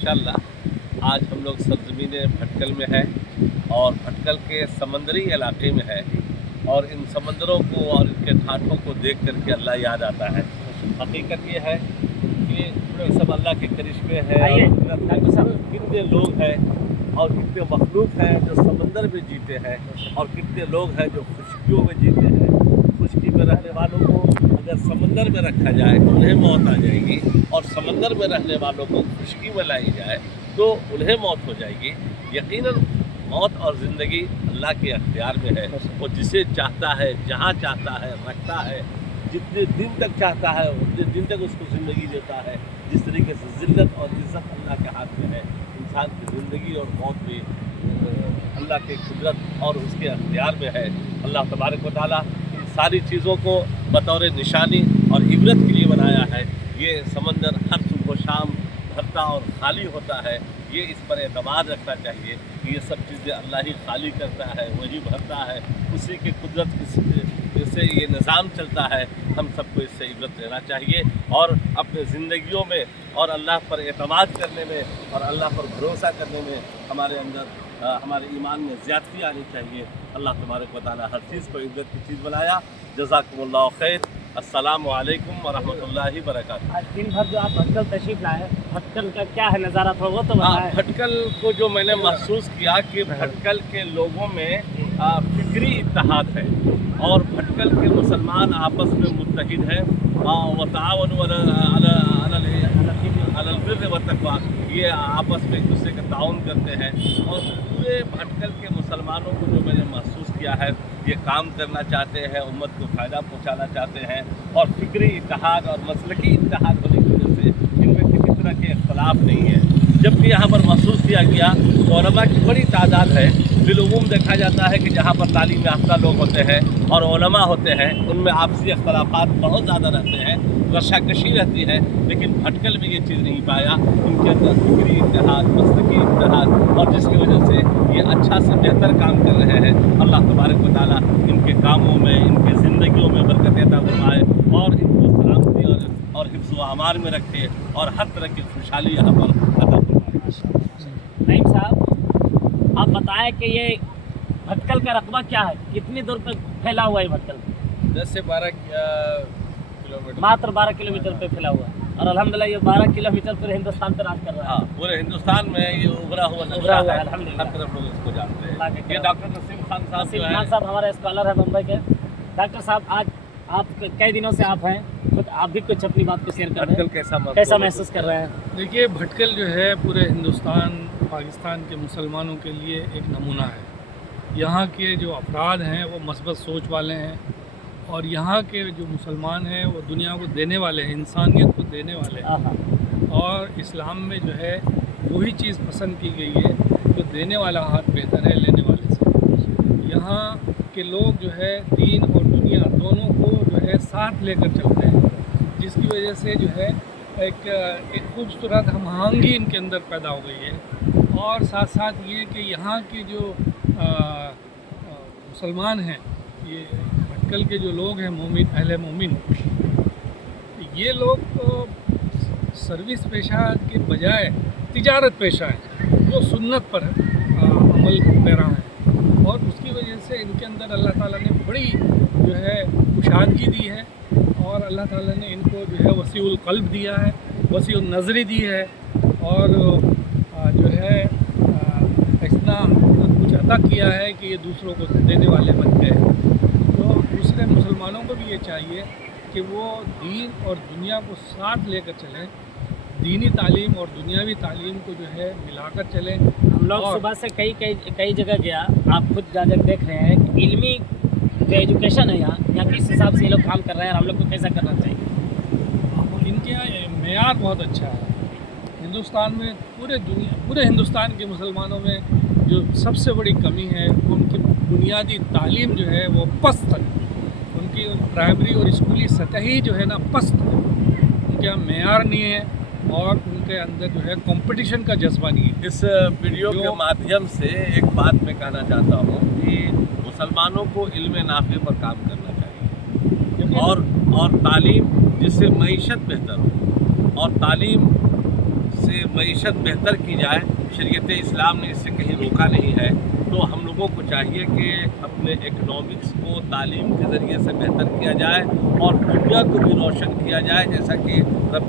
माशाल्लाह आज हम लोग सरजमीन भटकल में हैं और भटकल के समंदरी इलाके में है और इन समंदरों को और इनके घाटों को देख करके अल्लाह याद आता है। हकीकत ये है कि ये सब अल्लाह के करिश्मे हैं और कितने लोग हैं और कितने मखलूक हैं जो समंदर में जीते हैं और कितने लोग हैं जो खुशकियों में जीते हैं। खुशकी में रहने वालों को अगर समंदर में रखा जाए तो उन्हें मौत आ जाएगी और समंदर में रहने वालों को खुशकी में लाई जाए तो उन्हें मौत हो जाएगी। यकीनन मौत और ज़िंदगी अल्लाह के अख्तियार में है। वो जिसे चाहता है जहाँ चाहता है रखता है, जितने दिन तक चाहता है उतने दिन तक उसको ज़िंदगी देता है। जिस तरीके से ज़िल्लत और इज़्ज़त अल्लाह के हाथ में है, इंसान की ज़िंदगी और मौत भी अल्लाह के कुदरत और उसके अख्तियार में है। अल्लाह तबारक व तआला इन सारी चीज़ों को बतौर निशानी और इबरत के लिए बनाया है। ये समंदर हर सुबह शाम भरता और खाली होता है, ये इस पर एतमाद रखना चाहिए कि ये सब चीज़ें अल्लाह ही खाली करता है, वही भरता है, उसी की कुदरत से ये निज़ाम चलता है। हम सबको इससे इबरत लेना चाहिए और अपने ज़िंदगियों में और अल्लाह पर एतमाद करने में और अल्लाह पर भरोसा करने में हमारे अंदर हमारे ईमान में ज़्यादती आनी चाहिए। अल्लाह तबारक व तआला हर चीज़ को इबरत की चीज़ बनाया। जज़ाकुमुल्लाह खैर। अस्सलामु अलैकुम व रहमतुल्लाहि व बरकातुहू। आज दिन भर जो आप भटकल तशरीफ लाए, भटकल का क्या है नज़ारा था वो तो बताएं। भटकल को जो मैंने महसूस किया कि भटकल के लोगों में फिक्री इत्तेहाद है और भटकल के मुसलमान आपस में मुत्तहिद हैं। व ताअवनु अलल बिर्रि व तक़वा, ये आपस में एक दूसरे का ताउन करते हैं। और पूरे भटकल के मुसलमानों को जो मैंने महसूस किया है, ये काम करना चाहते हैं, उम्मत को फ़ायदा पहुँचाना चाहते हैं और फिक्री इत्तेहाद और मसलकी इत्तेहाद होने की वजह से इनमें किसी तरह के इख्तलाफ नहीं है। जबकि यहाँ पर महसूस किया गया तो उलमा की बड़ी तादाद है। बिलउमूम देखा जाता है कि जहाँ पर तालीम याफ्ता लोग होते हैं और उलमा होते हैं उनमें आपसी अख्तलाफात बहुत ज़्यादा रहते हैं, रशाकशी रहती है। लेकिन भटकल में ये चीज़ नहीं पाया, उनके अंदर फिक्री इत्तेहाद, मसलकी इत्तेहाद और जिसकी वजह से ये अच्छा से बेहतर काम कर रहे हैं। अल्लाह तबारक व तआला इनके कामों में, इनकी ज़िंदगियों में बरकत अता फरमाए और इनको सलामती और हिफ्ज़ व अमान में रखे और हर तरह की खुशहाली यहाँ पर अता फरमाए। नईम साहब, आप बताएं कि ये भटकल का रकबा क्या है, कितनी दूर पर फैला हुआ है भटकल? 10 से 12 किलोमीटर, मात्र 12 किलोमीटर पे फैला हुआ है और अल्हम्दुलिल्लाह ये 12 किलोमीटर पर हिंदुस्तान पर राज कर रहा है। हाँ, पूरे हिंदुस्तान में ये उभरा हुआ उभरा हुआ है, है, अल्हम्दुलिल्लाह। हर तरफ लोग इसको जानते हैं। ये डॉक्टर नसीम खान साहब नसीम जो हैं, खान साहब हमारे स्कॉलर है मुंबई के। डॉक्टर साहब, आज आप कई दिनों से आप हैं, खुद आप भी कुछ अपनी बात को शेयर कर रहे भटकल हैं, कैसा महसूस कर रहे हैं? देखिए, भटकल जो है पूरे हिंदुस्तान पाकिस्तान के मुसलमानों के लिए एक नमूना है। यहाँ के जो अफराद हैं वो मस्बत सोच वाले हैं और यहाँ के जो मुसलमान हैं वो दुनिया को देने वाले हैं, इंसानियत को देने वाले हैं। और इस्लाम में जो है वही चीज़ पसंद की गई है जो देने वाला हाथ बेहतर है लेने वाले से। यहाँ के लोग जो है दीन और दुनिया दोनों को जो है साथ लेकर चलते हैं, जिसकी वजह से जो है एक खूबसूरत हमआहंगी इनके अंदर पैदा हो गई है। और साथ साथ ये कि यहाँ के जो मुसलमान हैं, ये भटकल के जो लोग हैं मोमिन, अहले मोमिन, ये लोग तो सर्विस पेशा के बजाय तिजारत पेशा है, वो सुन्नत पर अमल पैरा है। और उसकी वजह से इनके अंदर अल्लाह ताला ने बड़ी जो है कुशादगी दी है और अल्लाह ताला ने इनको जो है वसीउल क़ल्ब दिया है, वसीउल नज़री दी है और जो है इतना कुछ अता किया है कि ये दूसरों को देने वाले बन गए। तो दूसरे मुसलमानों को भी ये चाहिए कि वो दीन और दुनिया को साथ लेकर चलें, दीनी तालीम और दुनियावी तालीम को जो है मिलाकर चलें। हम लोग सुबह से कई जगह गया, आप खुद जाकर देख रहे हैं कि इल्मी जो एजुकेशन है यहाँ किस हिसाब से ये लोग काम कर रहे हैं और हम लोग को कैसा करना चाहिए? इनके यहाँ मेयार बहुत अच्छा है। हिंदुस्तान में पूरे हिंदुस्तान के मुसलमानों में जो सबसे बड़ी कमी है उनकी बुनियादी तालीम जो है वो पस्त है। उनकी प्राइमरी और स्कूली सतह ही जो है ना पस्त है, उनके यहाँ मेयार नहीं है और उनके अंदर जो है कंपटीशन का जज्बा नहीं है। इस वीडियो के माध्यम से एक बात मैं कहना चाहता हूँ कि मुसलमानों को इल्म नाफे पर काम करना चाहिए और तालीम जिससे मईशत बेहतर हो और तालीम से मईशत बेहतर की जाए। शरीयत इस्लाम ने इससे कहीं रोका नहीं है। तो हम लोगों को चाहिए कि अपने इकनॉमिक्स को तालीम के ज़रिए से बेहतर किया जाए और दुनिया को भी रोशन किया जाए, जैसा कि रब